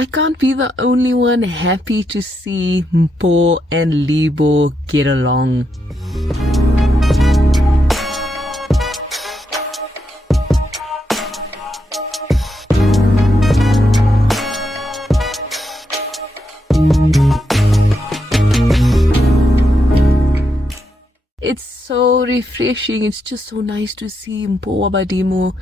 I can't be the only one happy to see Mpho and Libo get along. It's so refreshing. It's just so nice to see Mphowabadimo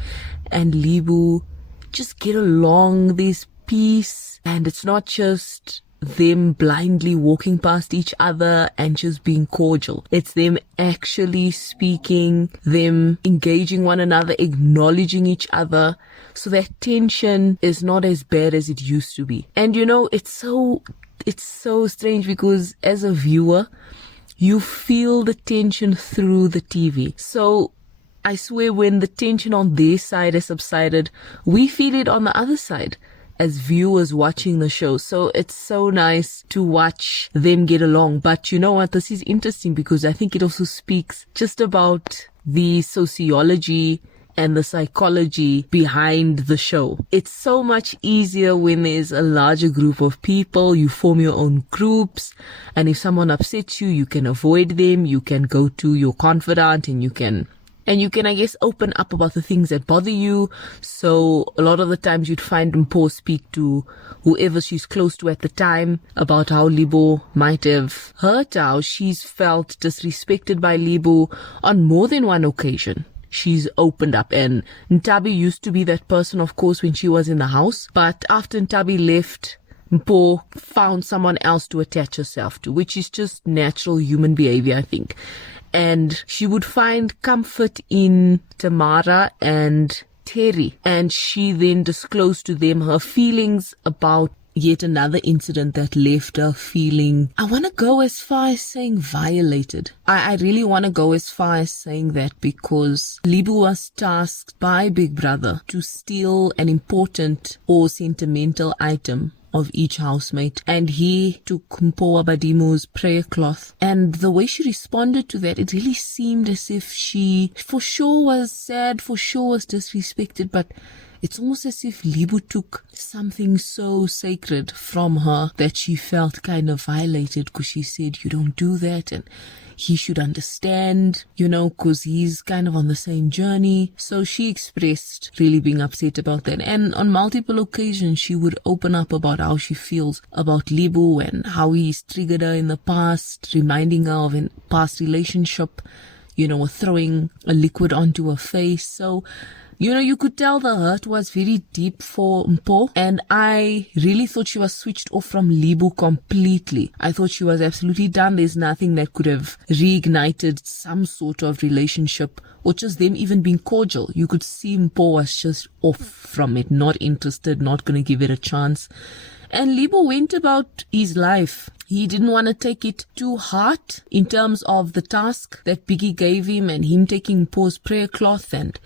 and Libo just get along. There's peace, and it's not just them blindly walking past each other and just being cordial. It's them actually speaking, them engaging one another, acknowledging each other. So that tension is not as bad as it used to be. And it's so strange because as a viewer, you feel the tension through the TV. So I swear when the tension on their side has subsided, we feel it on the other side as viewers watching the show. So it's so nice to watch them get along. But you know what? This is interesting because I think it also speaks just about the sociology and the psychology behind the show. It's so much easier when there's a larger group of people. You form your own groups, and if someone upsets you, you can avoid them. You can go to your confidant and you can, I guess, open up about the things that bother you. So a lot of the times you'd find Mpho speak to whoever she's close to at the time about how Libo might have hurt her, how she's felt disrespected by Libo on more than one occasion. She's opened up, and Ntabi used to be that person, of course, when she was in the house. But after Ntabi left, Mpho found someone else to attach herself to, which is just natural human behavior, I think. And she would find comfort in Tamara and Terry, and she then disclosed to them her feelings about yet another incident that left her feeling, I want to go as far as saying violated. I really want to go as far as saying that, because Libo was tasked by Big Brother to steal an important or sentimental item of each housemate, and he took Mphowabadimo's prayer cloth. And the way she responded to that, it really seemed as if she for sure was sad, for sure was disrespected, but it's almost as if Libo took something so sacred from her that she felt kind of violated, because she said, you don't do that, and he should understand, because he's kind of on the same journey. So she expressed really being upset about that. And on multiple occasions, she would open up about how she feels about Libo and how he's triggered her in the past, reminding her of a past relationship, throwing a liquid onto her face. So you could tell the hurt was very deep for Mpho, and I really thought she was switched off from Libo completely. I thought she was absolutely done. There's nothing that could have reignited some sort of relationship, or just them even being cordial. You could see Mpho was just off from it, not interested, not going to give it a chance. And Libo went about his life. He didn't want to take it too hard in terms of the task that Biggie gave him and him taking Mpho's prayer cloth, and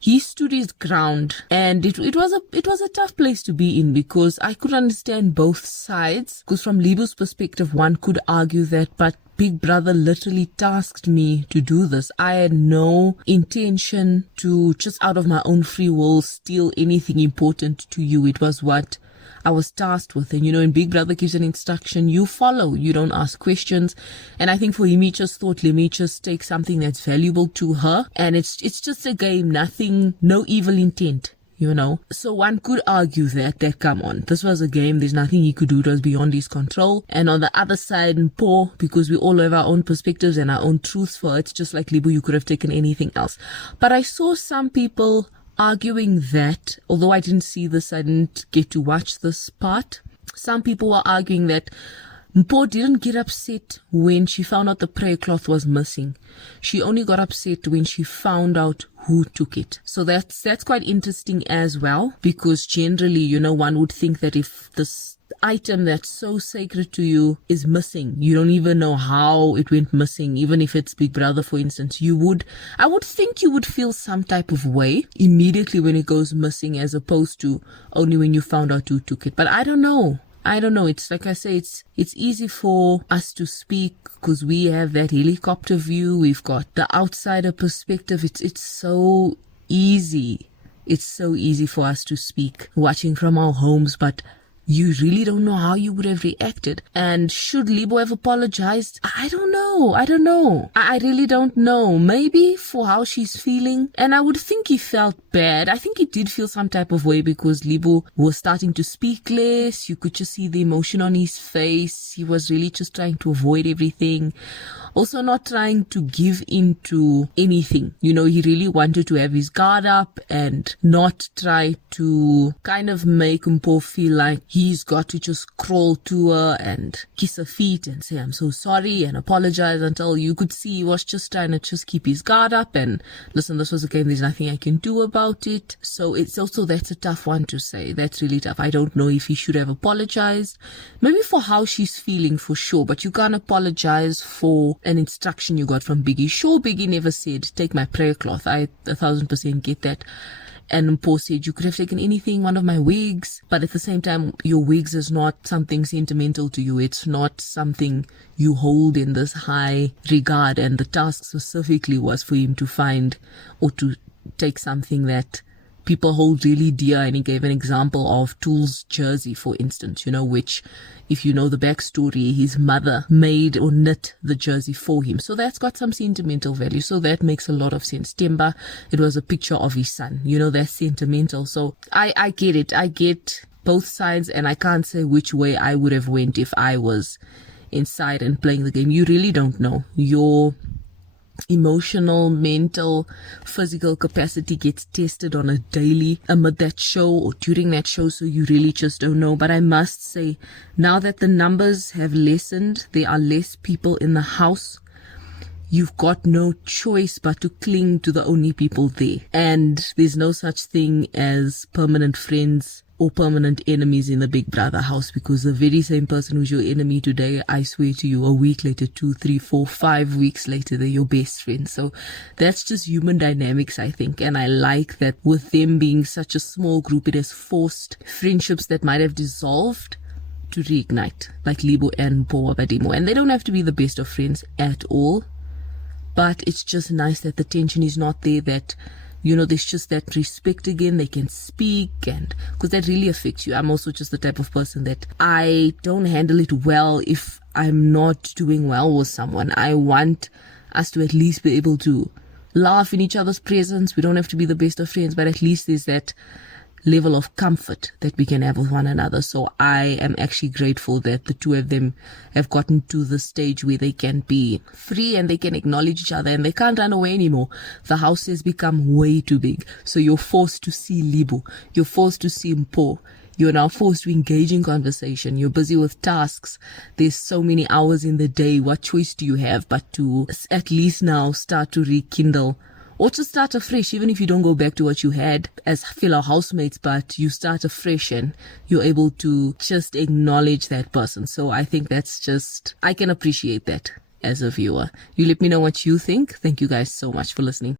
he stood his ground. And it was a tough place to be in, because I could understand both sides. Because from Libo's perspective, one could argue that, but Big Brother literally tasked me to do this. I had no intention to, just out of my own free will, steal anything important to you. It was what I was tasked with. And when Big Brother gives an instruction, you follow, you don't ask questions. And I think for him, he just thought, let me just take something that's valuable to her, and it's just a game, nothing, no evil intent, So one could argue that come on, this was a game, there's nothing he could do, it was beyond his control. And on the other side, Mpho, because we all have our own perspectives and our own truths for it, just like Libo, you could have taken anything else. But I saw some people arguing that, although I didn't see this, I didn't get to watch this part, some people were arguing that Mpho didn't get upset when she found out the prayer cloth was missing. She only got upset when she found out who took it. So that's quite interesting as well, because generally, one would think that if this item that's so sacred to you is missing, you don't even know how it went missing. Even if it's Big Brother, for instance, I would think you would feel some type of way immediately when it goes missing, as opposed to only when you found out who took it. But I don't know. It's like I say, it's easy for us to speak because we have that helicopter view. We've got the outsider perspective. It's so easy. It's so easy for us to speak watching from our homes, but you really don't know how you would have reacted. And should Libo have apologized? I don't know. I really don't know. Maybe for how she's feeling. And I would think he felt bad. I think he did feel some type of way because Libo was starting to speak less. You could just see the emotion on his face. He was really just trying to avoid everything. Also not trying to give into anything. He really wanted to have his guard up and not try to kind of make Mpho feel like he's got to just crawl to her and kiss her feet and say, I'm so sorry, and apologize, until you could see he was just trying to just keep his guard up and listen, this was a game, there's nothing I can do about it. So that's a tough one to say. That's really tough. I don't know if he should have apologized. Maybe for how she's feeling, for sure, but you can't apologize for an instruction you got from Biggie. Sure, Biggie never said, take my prayer cloth. I 1000% get that. And Mpho said, you could have taken anything, one of my wigs. But at the same time, your wigs is not something sentimental to you. It's not something you hold in this high regard. And the task specifically was for him to find or to take something that people hold really dear. And he gave an example of Tool's jersey, for instance, which, if you know the backstory, his mother made or knit the jersey for him. So that's got some sentimental value. So that makes a lot of sense. Temba, it was a picture of his son. That's sentimental. So I get it. I get both sides, and I can't say which way I would have went if I was inside and playing the game. You really don't know. Your emotional, mental, physical capacity gets tested on a daily amid that show or during that show, so you really just don't know. But I must say, now that the numbers have lessened, there are less people in the house, you've got no choice but to cling to the only people there. And there's no such thing as permanent friends or permanent enemies in the Big Brother house, because the very same person who's your enemy today, I swear to you, a week later, 2, 3, 4, 5 weeks later, they're your best friend. So that's just human dynamics, I think. And I like that with them being such a small group, it has forced friendships that might have dissolved to reignite, like Libo and Mphowabadimo. And they don't have to be the best of friends at all, but it's just nice that the tension is not there, that there's just that respect again. They can speak, and because that really affects you. I'm also just the type of person that I don't handle it well if I'm not doing well with someone. I want us to at least be able to laugh in each other's presence. We don't have to be the best of friends, but at least there's that level of comfort that we can have with one another. So I am actually grateful that the two of them have gotten to the stage where they can be free and they can acknowledge each other and they can't run away anymore. The house has become way too big. So you're forced to see Libo. You're forced to see Mpho. You're now forced to engage in conversation. You're busy with tasks. There's so many hours in the day. What choice do you have but to at least now start to rekindle or to start afresh, even if you don't go back to what you had as fellow housemates, but you start afresh and you're able to just acknowledge that person. So I think that's just, I can appreciate that as a viewer. You let me know what you think. Thank you guys so much for listening.